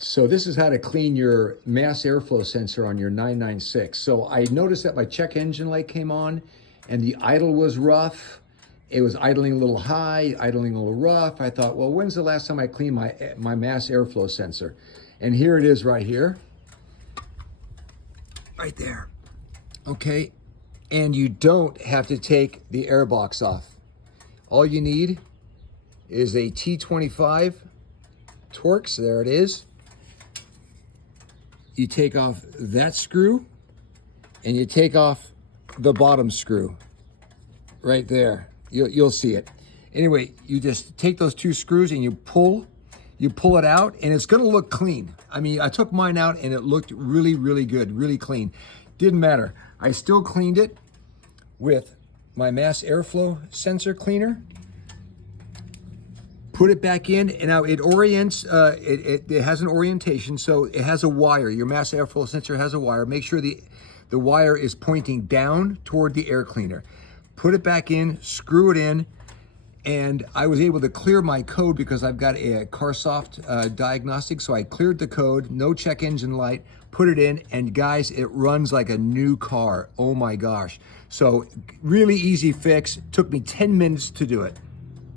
So this is how to clean your mass airflow sensor on your 996. So I noticed that my check engine light came on and the idle was rough. It was idling a little high, idling a little rough. I thought, well, when's the last time I cleaned my mass airflow sensor? And here it is right here. Right there. Okay. And you don't have to take the air box off. All you need is a T25 Torx. There it is. You take off that screw and you take off the bottom screw right there. You'll see it. Anyway, you just take those two screws and you pull it out and it's gonna look clean. I mean, I took mine out and it looked really, really good, really clean. Didn't matter. I still cleaned it with my mass airflow sensor cleaner. Put it back in, and now it orients, it has an orientation, so it has a wire. Your mass airflow sensor has a wire. Make sure the wire is pointing down toward the air cleaner. Put it back in, screw it in, and I was able to clear my code because I've got a CarSoft diagnostic, so I cleared the code, no check engine light, put it in, and guys, it runs like a new car. Oh my gosh. So really easy fix. Took me 10 minutes to do it.